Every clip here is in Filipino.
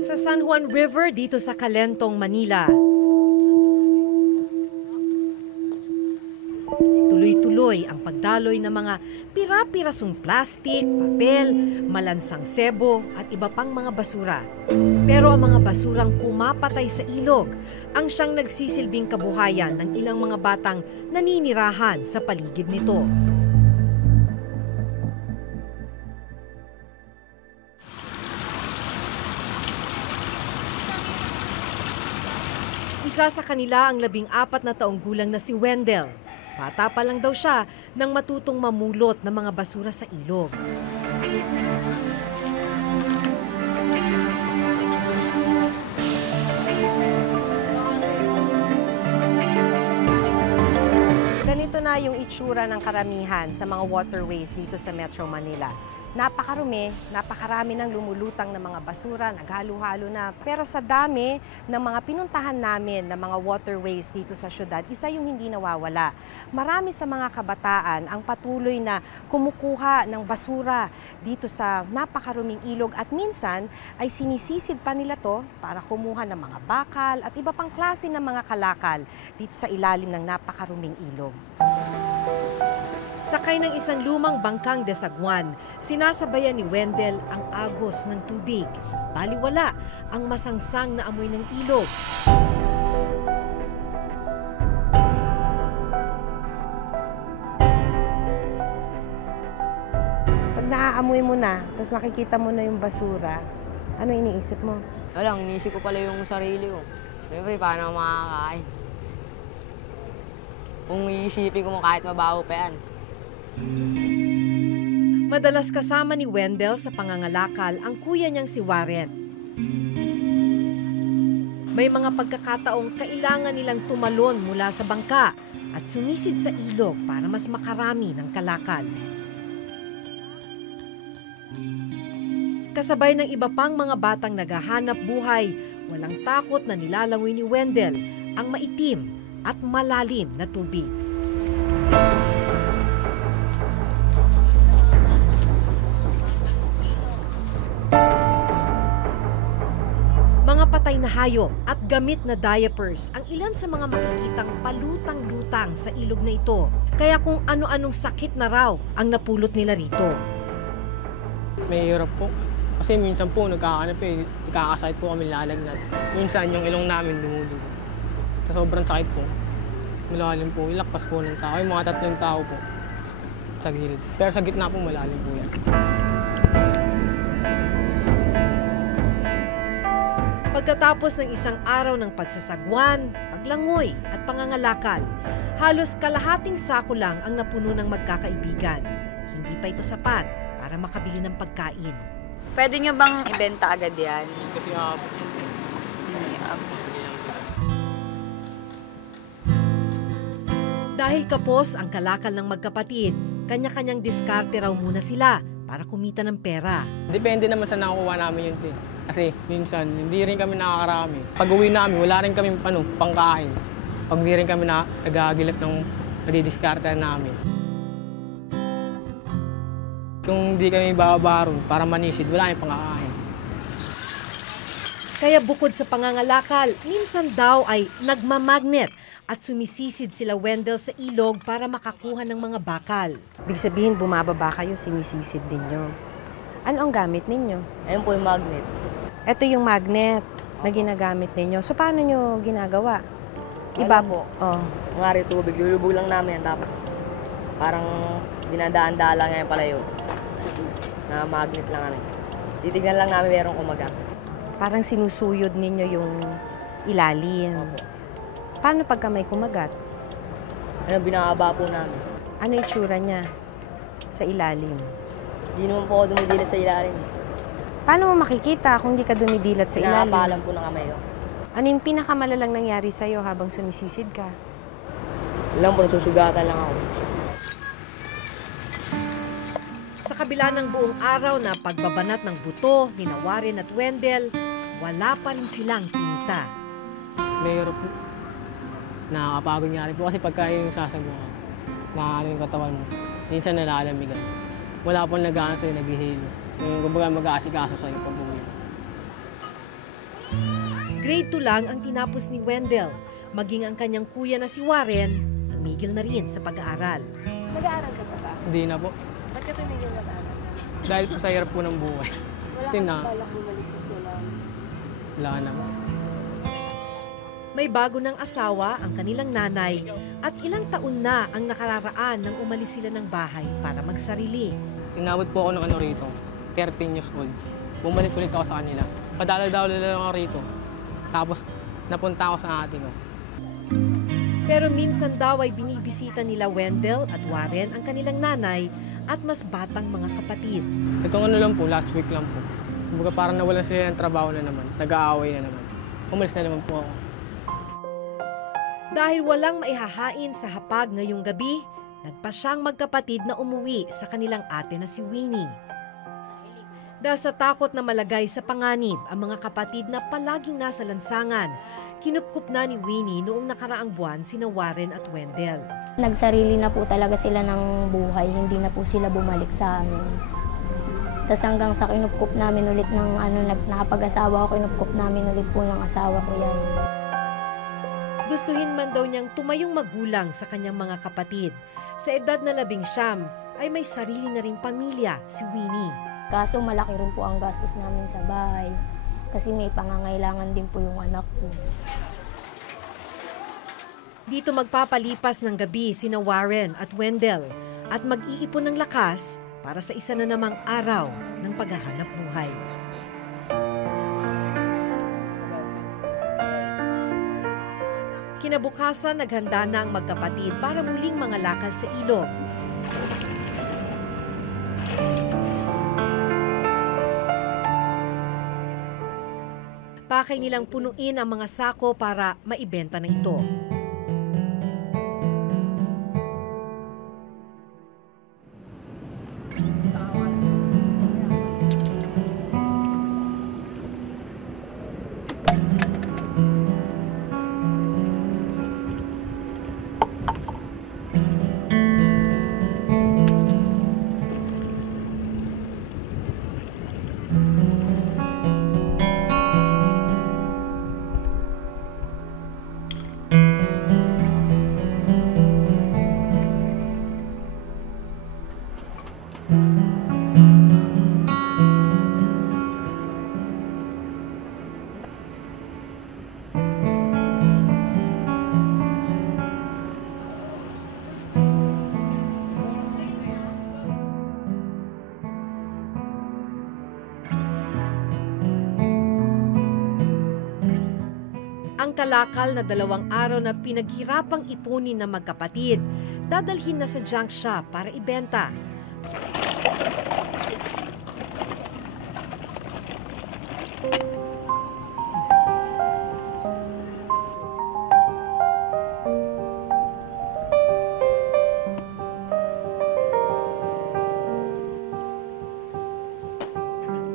Sa San Juan River dito sa Calentong, Manila. Tuloy-tuloy ang pagdaloy ng mga pira-pirasong plastik, papel, malansang sebo at iba pang mga basura. Pero ang mga basurang pumapatay sa ilog ang siyang nagsisilbing kabuhayan ng ilang mga batang naninirahan sa paligid nito. Isa sa kanila ang 14 na taong gulang na si Wendell. Bata pa lang daw siya nang matutong mamulot ng mga basura sa ilog. Ganito na yung itsura ng karamihan sa mga waterways dito sa Metro Manila. Napakarumi, napakarami ng lumulutang na mga basura, naghalo-halo na. Pero sa dami ng mga pinuntahan namin na mga waterways dito sa syudad, isa yung hindi nawawala. Marami sa mga kabataan ang patuloy na kumukuha ng basura dito sa napakaruming ilog at minsan ay sinisisid pa nila to para kumuha ng mga bakal at iba pang klase ng mga kalakal dito sa ilalim ng napakaruming ilog. Sakay ng isang lumang bangkang desaguan, sinasabayan ni Wendell ang agos ng tubig. Baliwala ang masangsang na amoy ng ilog. Pag naaamoy mo na, tapos nakikita mo na yung basura, ano iniisip mo? Wala, iniisip ko pala yung sarili ko. Siyempre, paano ako makakain? Kung iisipin ko mo kahit mabaho pa yan. Madalas kasama ni Wendell sa pangangalakal ang kuya niyang si Warren. May mga pagkakataong kailangan nilang tumalon mula sa bangka at sumisid sa ilog para mas makarami ng kalakal. Kasabay ng iba pang mga batang naghahanap buhay, walang takot na nilalangoy ni Wendell ang maitim at malalim na tubig. Mga patay na hayop at gamit na diapers ang ilan sa mga makikitang palutang-lutang sa ilog na ito. Kaya kung ano-anong sakit na raw ang napulot nila rito. May hirap po. Kasi minsan po ikakasakit po kami lalagnat. Minsan yung ilong namin dumudugo. Sa sobrang sakit po. Malalim po, ilakpas po ng tao. Yung mga 3 tao po sa gilid. Pero sa gitna po malalim po yan. Pagkatapos ng isang araw ng pagsasagwan, paglangoy at pangangalakal, halos kalahating sako lang ang napuno ng magkakaibigan. Hindi pa ito sapat para makabili ng pagkain. Pwede nyo bang ibenta agad yan? Kasi Dahil kapos ang kalakal ng magkapatid, kanya-kanyang diskarte raw muna sila para kumita ng pera. depende naman sa nakukuha namin yun din. Kasi minsan, hindi rin kami nakakarami. Pag uwi namin, wala rin kami pangkain. Pag hindi rin kami nagagilap ng madidiskarta namin. Kung hindi kami babaron para manisid, wala kami pangkain. Kaya bukod sa pangangalakal, minsan daw ay nagmamagnet at sumisisid sila Wendell sa ilog para makakuha ng mga bakal. Ibig sabihin, bumababa kayo, sinisisid ninyo. Ano ang gamit ninyo? Ayun po yung magnet. Ito yung magnet na ginagamit ninyo. So, paano nyo ginagawa? Wala po. Oh. Ngari tubig, lulubog lang namin yan. Tapos parang dinadaan-daan lang ngayon pala yun. Na magnet lang kami. Titignan lang namin merong kumagat. Parang sinusuyod ninyo yung ilalim. Opo. Paano pagka may kumagat? Ano, binababa po namin. Ano itsura niya sa ilalim? Hindi naman po ako dumidilat sa ilalim. Paano mo makikita kung di ka dumidilat sa ilalim? Nakapaalam po ng kamay ko. Ano yung pinakamalalang nangyari sa'yo habang sumisisid ka? Alam po, nasusugatan lang ako. Sa kabila ng buong araw na pagbabanat ng buto ni Warren at Wendell, wala pa rin silang tinta. May hirap po. Nakakapagod nga rin po kasi pagka yung sasagawa ka, nakakano yung katawan mo. Minsan nalalamigan. Wala pong nag-aano sa'yo, naghihilo. Yung kumbaga mag-aasikaso sa'yo pag uwi. Grade 2 lang ang tinapos ni Wendell. Maging ang kanyang kuya na si Warren, tumigil na rin sa pag-aaral. Nag-aaral ka pa ba? Hindi na po. Ba't ka tumigil na aaral? Dahil po sa hirap po ng buhay. Wala Kasi kang na, balak bumalik sa eskwelahan. wala na po. May bago ng asawa ang kanilang nanay at ilang taon na ang nakararaan nang umalis sila ng bahay para magsarili. Inabot po ako ng rito, 13 years old. Bumalik ulit ako sa kanila. Padala-dala lang ako rito. Tapos napunta ako sa ate ko. Pero minsan daw ay binibisita nila Wendell at Warren ang kanilang nanay at mas batang mga kapatid. Itong lang po, last week lang po. Kumbaga parang nawalan sila ng trabaho na naman, nag-aaway na naman. Umalis na naman po ako. Dahil walang maihahain sa hapag ngayong gabi, nagpa siyang magkapatid na umuwi sa kanilang ate na si Winnie. Dahil sa takot na malagay sa panganib ang mga kapatid na palaging nasa lansangan, kinupkup na ni Winnie noong nakaraang buwan sina Warren at Wendell. Nagsarili na po talaga sila ng buhay, hindi na po sila bumalik sa amin. Tapos hanggang sa kinupkup namin ulit ng nakapag-asawa ko, kinupkup namin ulit po ng asawa ko yan. Gustuhin man daw niyang tumayong magulang sa kanyang mga kapatid. Sa edad na 19 ay may sarili na ring pamilya si Winnie. Kaso malaki rin po ang gastos namin sa bahay kasi may pangangailangan din po yung anak ko. Dito magpapalipas ng gabi sina Warren at Wendell at mag-iipon ng lakas para sa isa na namang araw ng paghahanap buhay. Kinabukasan, naghanda na ang magkapatid para muling mangalakal sa ilog. Pakay nilang punuin ang mga sako para maibenta na ito. Ang kalakal na 2 araw na pinaghirapang ipunin ng magkapatid, dadalhin na sa junk shop para ibenta.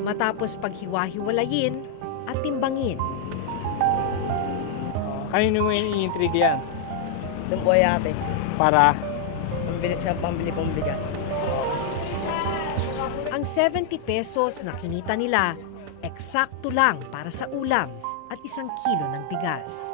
Matapos paghiwa-hiwalayin at timbangin. Kanino mo i-intrigue yan? Doon po ay ate. Para Pambili pong bigas. Ang 70 pesos na kinita nila, eksakto lang para sa ulam at 1 kilo ng bigas.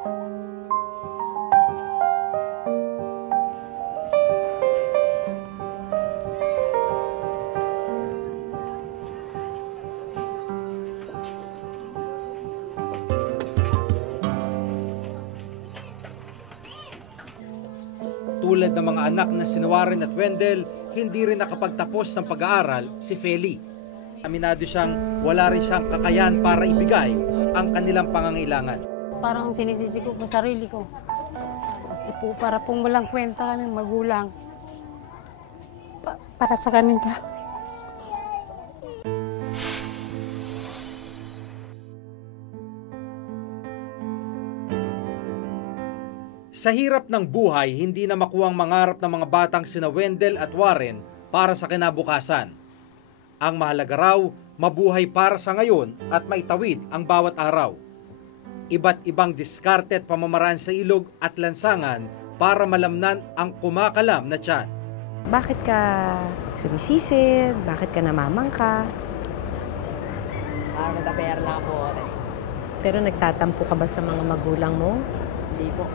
Tulad ng mga anak na sina Warren at Wendell, hindi rin nakapagtapos ng pag-aaral si Feli. Aminado siyang wala rin siyang kakayahan para ibigay ang kanilang pangangailangan. Parang sinisisi ko po sarili ko. Kasi po para pong walang kwenta kami magulang. Para sa kanila. Sa hirap ng buhay, hindi na makuwang mangarap ng mga batang sina Wendell at Warren para sa kinabukasan. Ang mahalaga raw, mabuhay para sa ngayon at maitawid ang bawat araw. Iba't ibang diskarte at pamamaraan sa ilog at lansangan para malamnan ang kumakalam na tiyan. Bakit ka sumisisid? Bakit ka namamangka? Nagka-PR lang po ate. Pero nagtatampo ka ba sa mga magulang mo? Hindi po.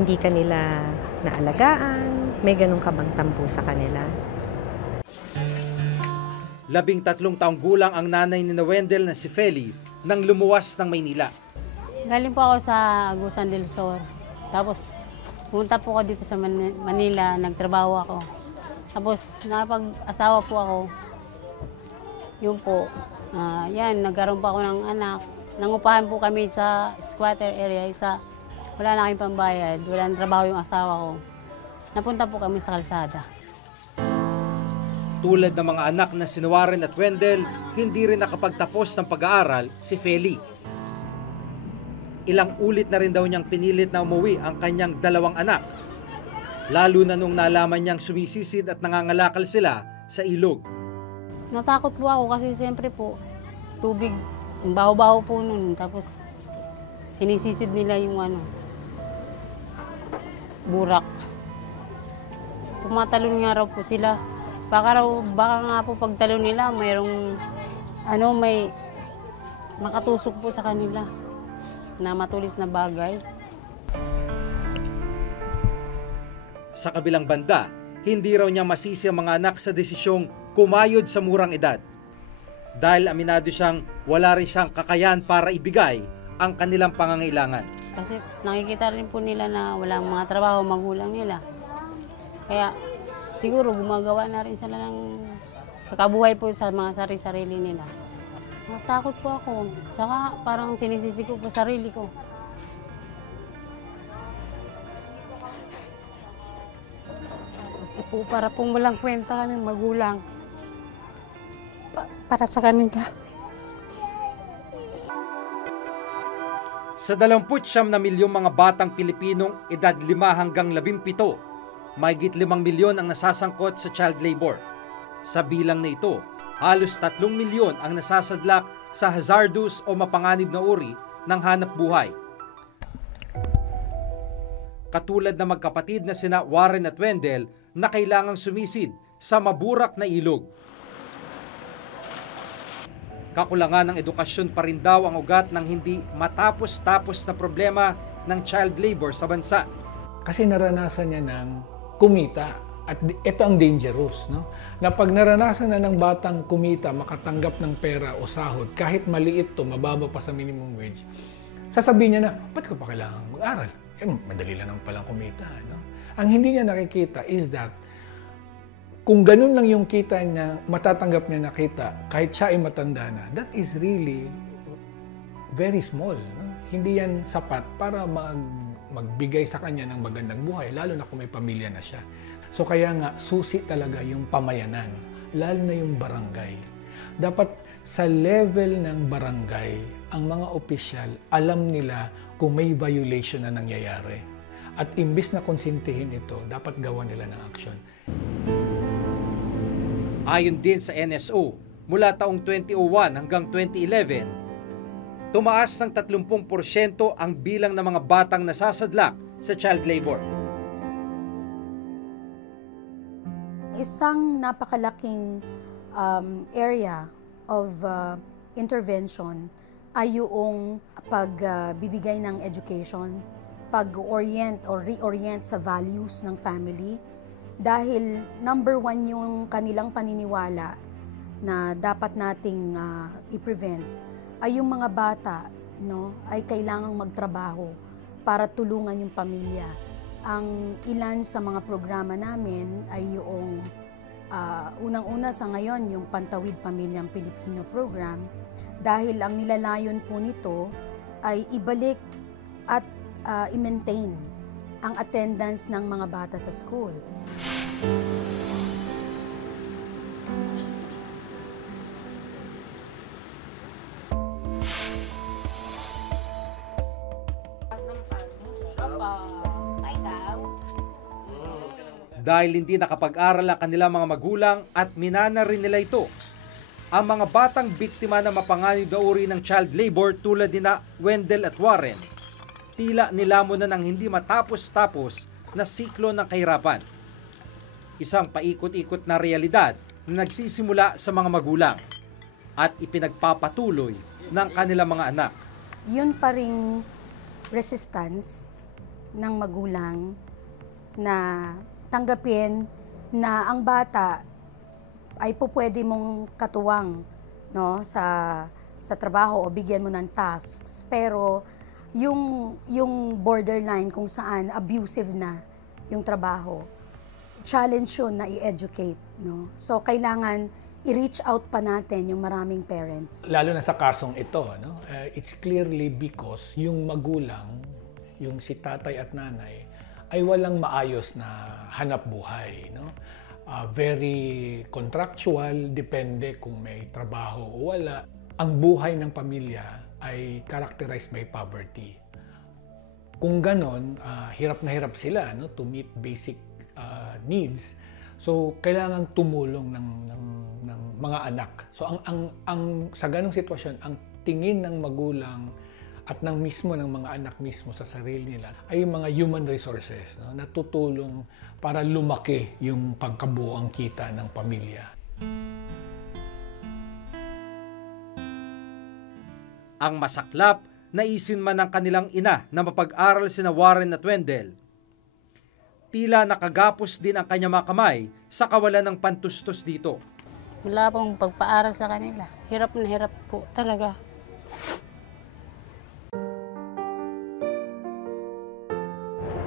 Hindi ka nila naalagaan? May ganun ka bang tampo sa kanila? 13 taong gulang ang nanay ni Wendell na si Feli nang lumuwas ng Maynila. Galing po ako sa Agusan del Sur. Tapos, pumunta po ako dito sa Manila, nagtrabaho ako. Tapos, nakapag-asawa po ako. Yun po. Nagkaroon pa ako ng anak. Nangupahan po kami sa squatter area. Wala na kaming pambayad. Wala nang trabaho yung asawa ko. Napunta po kami sa kalsada. Tulad ng mga anak na si Warren at Wendell, hindi rin nakapagtapos ng pag-aaral si Feli. Ilang ulit na rin daw niyang pinilit na umuwi ang kanyang 2 anak. Lalo na nung nalaman niyang sumisisid at nangangalakal sila sa ilog. Natakot po ako kasi siyempre po, tubig, baho-baho po nun. Tapos, sinisisid nila yung burak. Pumatalon nga raw po sila. Baka nga po pagtalon nila, mayroong, may makatusok po sa kanila na matulis na bagay. Sa kabilang banda, hindi raw niya masisi ang mga anak sa desisyong kumayod sa murang edad. Dahil aminado siyang wala rin siyang kakayahan para ibigay ang kanilang pangangailangan. Kasi nakikita rin po nila na walang mga trabaho magulang nila. Kaya siguro gumagawa na rin sila ng kakabuhay po sa mga sarili-sarili nila. Natakot po ako. Saka parang sinisisi ko po sarili ko. Kasi po para pong walang kwenta kami magulang. Para sa kanila. Sa 29 na milyong mga batang Pilipinong edad 5 hanggang 17, mahigit 5 milyon ang nasasangkot sa child labor. Sa bilang na ito, halos 3 milyon ang nasasadlak sa hazardous o mapanganib na uri ng hanap buhay. Katulad na magkapatid na sina Warren at Wendell na kailangang sumisid sa maburak na ilog. Kakulangan ng edukasyon pa rin daw ang ugat ng hindi matapos-tapos na problema ng child labor sa bansa. Kasi naranasan niya ng kumita. At ito ang dangerous, no? Na pag naranasan na ng batang kumita, makatanggap ng pera o sahod, kahit maliit to, mababa pa sa minimum wage, sasabihin niya na, ba't ko pa kailangan mag-aral? Madali lang palang kumita, no? Ang hindi niya nakikita is that, kung ganun lang yung kita niya, matatanggap niya na kita, kahit siya ay matanda na, that is really very small, no? Hindi yan sapat para magbigay sa kanya ng magandang buhay, lalo na kung may pamilya na siya. So kaya nga, susi talaga yung pamayanan, lalo na yung barangay. Dapat sa level ng barangay, ang mga opisyal, alam nila kung may violation na nangyayari. At imbis na konsintihin ito, dapat gawa nila ng aksyon. Ayon din sa NSO, mula taong 2001 hanggang 2011, tumaas ng 30% ang bilang ng mga batang nasasadlak sa child labor. Isang napakalaking area of intervention ay yung pagbibigay ng education, pag-orient or reorient sa values ng family. Dahil number 1 yung kanilang paniniwala na dapat nating i-prevent ay yung mga bata, no, ay kailangang magtrabaho para tulungan yung pamilya. Ang ilan sa mga programa namin ay yung unang-una sa ngayon yung Pantawid Pamilyang Pilipino program, dahil ang nilalayon po nito ay ibalik at i-maintain ang attendance ng mga bata sa school. Dahil hindi nakapag-aral ang kanilang mga magulang at minana rin nila ito, ang mga batang biktima ng mapanganib na uri ng child labor tulad nina Wendell at Warren, tila nilamon na ng hindi matapos-tapos na siklo ng kahirapan. Isang paikot-ikot na realidad na nagsisimula sa mga magulang at ipinagpapatuloy ng kanilang mga anak. yun pa ring resistance ng magulang na tanggapin na ang bata ay pwede mong katuwang, no, sa trabaho o bigyan mo ng tasks, pero yung borderline kung saan abusive na yung trabaho, challenge yun na i-educate, no? So kailangan i-reach out pa natin yung maraming parents. Lalo na sa kasong ito, no? It's clearly because yung magulang, yung si tatay at nanay, ay walang maayos na hanap buhay, no? Very contractual, depende kung may trabaho o wala. Ang buhay ng pamilya ay characterized by poverty. Kung ganon, hirap na hirap sila, no, to meet basic needs. So kailangan tumulong ng mga anak. So ang sa ganong sitwasyon, ang tingin ng magulang at ng mismo ng mga anak mismo sa sarili nila ay yung mga human resources, no, na tutulong para lumaki yung pagkabuoang kita ng pamilya. Ang masaklap, naisin man ng kanilang ina na mapag-aral sina Warren at Wendell. Tila nakagapos din ang kanyang mga kamay sa kawalan ng pantustos dito. Wala pong pagpaaral sa kanila. Hirap na hirap po talaga.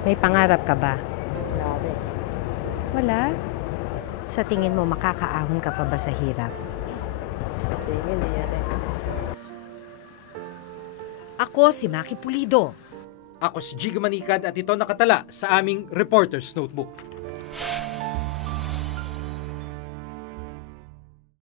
May pangarap ka ba? Wala ate. Wala? Sa tingin mo, makakaahon ka pa ba sa hirap? Tingin, hindi ate. Ako si Maki Pulido. Ako si Jigga Manikad at ito nakatala sa aming Reporter's Notebook.